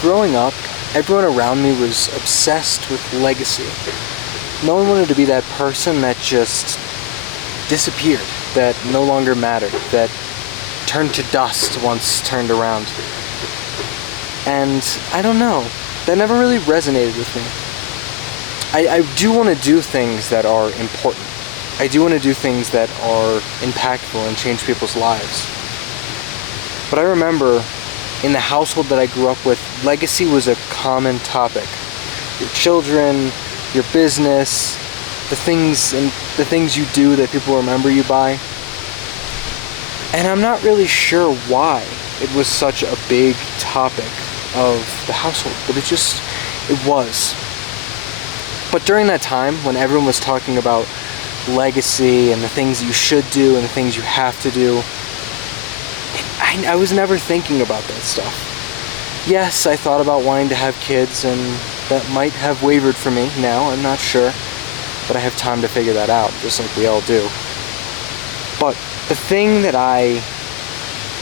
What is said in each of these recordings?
growing up, everyone around me was obsessed with legacy. No one wanted to be that person that just disappeared, that no longer mattered, that turned to dust once turned around. And I don't know, that never really resonated with me. I do want to do things that are important. I do want to do things that are impactful and change people's lives. But I remember in the household that I grew up with, legacy was a common topic. Your children, your business, the things you do that people remember you by. And I'm not really sure why it was such a big topic of the household, but it was. But during that time, when everyone was talking about legacy and the things you should do and the things you have to do, I was never thinking about that stuff. Yes, I thought about wanting to have kids, and that might have wavered for me now, I'm not sure. But I have time to figure that out, just like we all do. But the thing that I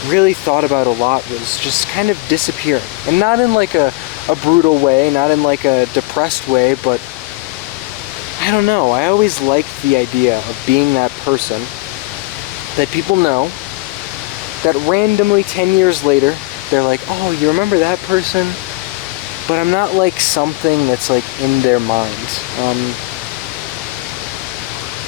really thought about a lot was just kind of disappearing. And not in like a brutal way, not in like a depressed way, but I don't know. I always liked the idea of being that person that people know, that randomly 10 years later, they're like, oh, you remember that person? But I'm not like something that's like in their mind.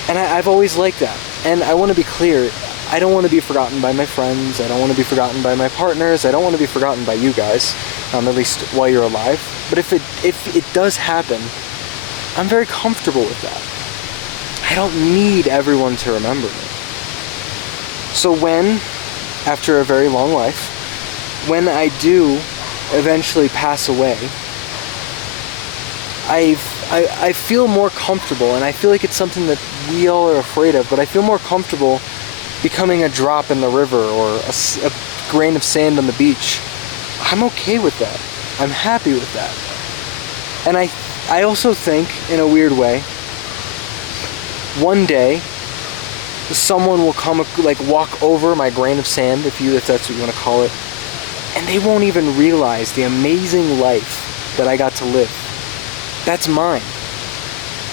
And I've always liked that. And I want to be clear, I don't want to be forgotten by my friends. I don't want to be forgotten by my partners. I don't want to be forgotten by you guys, at least while you're alive. But if it does happen, I'm very comfortable with that. I don't need everyone to remember me. So when, after a very long life, when I do eventually pass away, I feel more comfortable, and I feel like it's something that we all are afraid of, but I feel more comfortable becoming a drop in the river or a grain of sand on the beach. I'm okay with that. I'm happy with that. And I also think, in a weird way, one day someone will come, like, walk over my grain of sand, if that's what you want to call it, and they won't even realize the amazing life that I got to live. That's mine.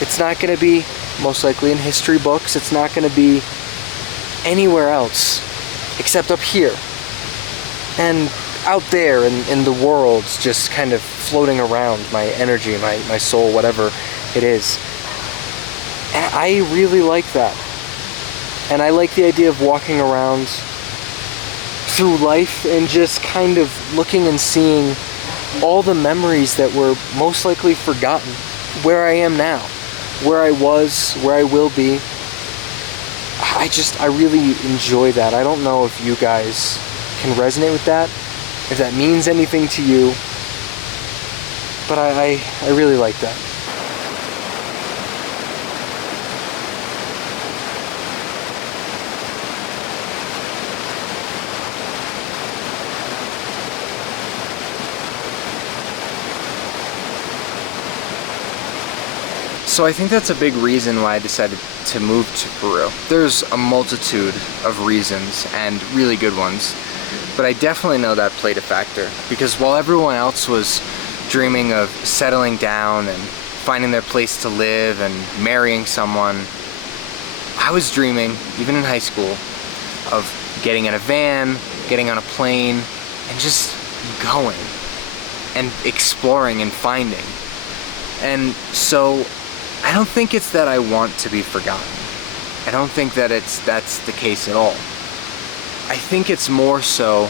It's not going to be, most likely, in history books. It's not going to be anywhere else except up here. And out there in the world, just kind of floating around, my energy, my soul, whatever it is. And I really like that. And I like the idea of walking around through life and just kind of looking and seeing all the memories that were most likely forgotten, where I am now, where I was, where I will be. I really enjoy that. I don't know if you guys can resonate with that, if that means anything to you, but I really like that. So I think that's a big reason why I decided to move to Peru. There's a multitude of reasons, and really good ones, but I definitely know that played a factor, because while everyone else was dreaming of settling down and finding their place to live and marrying someone, I was dreaming, even in high school, of getting in a van, getting on a plane, and just going and exploring and finding. And so I don't think it's that I want to be forgotten. I don't think that that's the case at all. I think it's more so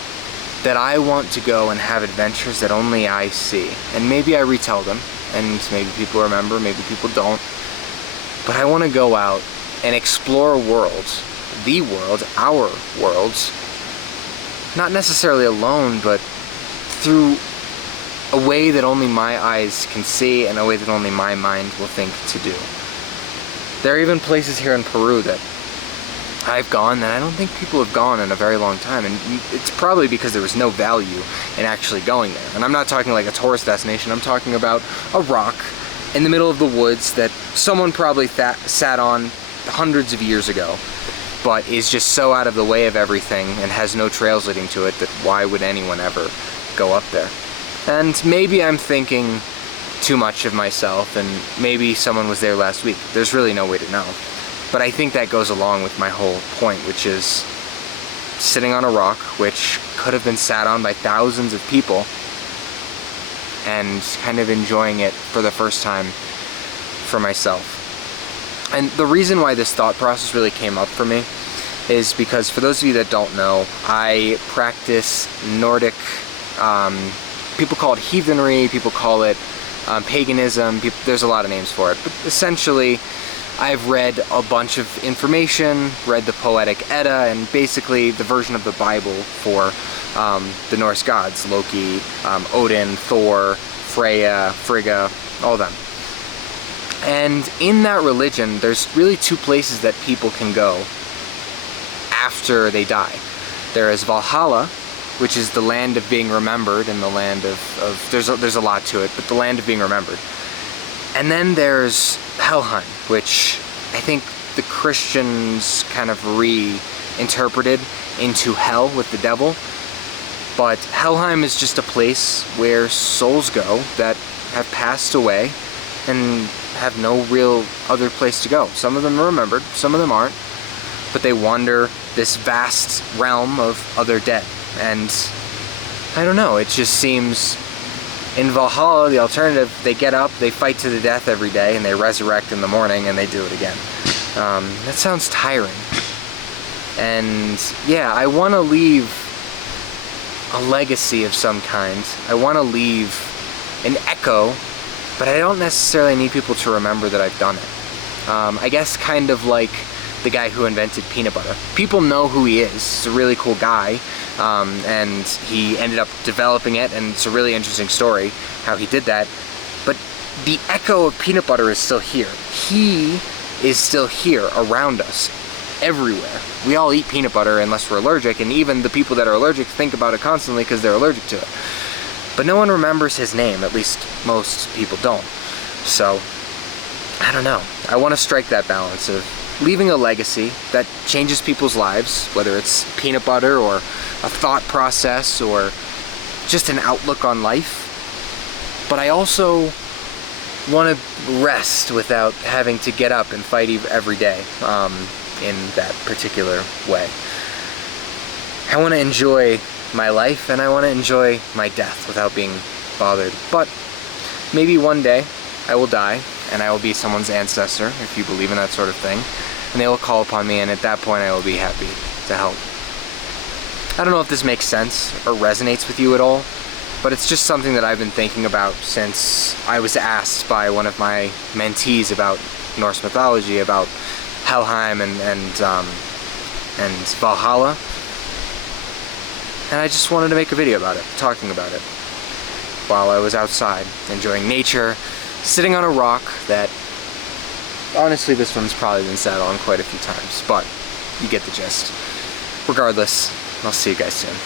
that I want to go and have adventures that only I see. And maybe I retell them, and maybe people remember, maybe people don't. But I want to go out and explore a world, the world, our worlds, not necessarily alone, but through a way that only my eyes can see and a way that only my mind will think to do. There are even places here in Peru that I've gone that I don't think people have gone in a very long time, and it's probably because there was no value in actually going there. And I'm not talking like a tourist destination, I'm talking about a rock in the middle of the woods that someone probably sat on hundreds of years ago, but is just so out of the way of everything and has no trails leading to it that why would anyone ever go up there? And maybe I'm thinking too much of myself, and maybe someone was there last week. There's really no way to know. But I think that goes along with my whole point, which is sitting on a rock, which could have been sat on by thousands of people, and kind of enjoying it for the first time for myself. And the reason why this thought process really came up for me is because, for those of you that don't know, I practice Nordic, people call it heathenry, people call it paganism, there's a lot of names for it, but essentially I've read a bunch of information, read the Poetic Edda, and basically the version of the Bible for the Norse gods, Loki, Odin, Thor, Freya, Frigga, all of them. And in that religion, there's really two places that people can go after they die. There is Valhalla, which is the land of being remembered, and the land of there's a lot to it, but the land of being remembered. And then there's Helheim, which I think the Christians kind of reinterpreted into hell with the devil. But Helheim is just a place where souls go that have passed away and have no real other place to go. Some of them are remembered, some of them aren't, but they wander this vast realm of other dead. And I don't know, it just seems, in Valhalla, the alternative, they get up, they fight to the death every day, and they resurrect in the morning, and they do it again. That sounds tiring. And yeah, I want to leave a legacy of some kind. I want to leave an echo, but I don't necessarily need people to remember that I've done it. I guess kind of like the guy who invented peanut butter. People know who he is. He's a really cool guy, and he ended up developing it, and it's a really interesting story how he did that. But the echo of peanut butter is still here. He is still here around us, everywhere. We all eat peanut butter unless we're allergic, and even the people that are allergic think about it constantly because they're allergic to it. But no one remembers his name, at least most people don't. So, I don't know. I want to strike that balance of leaving a legacy that changes people's lives, whether it's peanut butter or a thought process or just an outlook on life. But I also want to rest without having to get up and fight every day in that particular way. I want to enjoy my life, and I want to enjoy my death without being bothered. But maybe one day I will die, and I will be someone's ancestor, if you believe in that sort of thing, and they will call upon me, and at that point I will be happy to help. I don't know if this makes sense or resonates with you at all, but it's just something that I've been thinking about since I was asked by one of my mentees about Norse mythology, about Helheim and Valhalla. And I just wanted to make a video about it, talking about it, while I was outside, enjoying nature, sitting on a rock that, honestly, this one's probably been sat on quite a few times, but you get the gist. Regardless, I'll see you guys soon.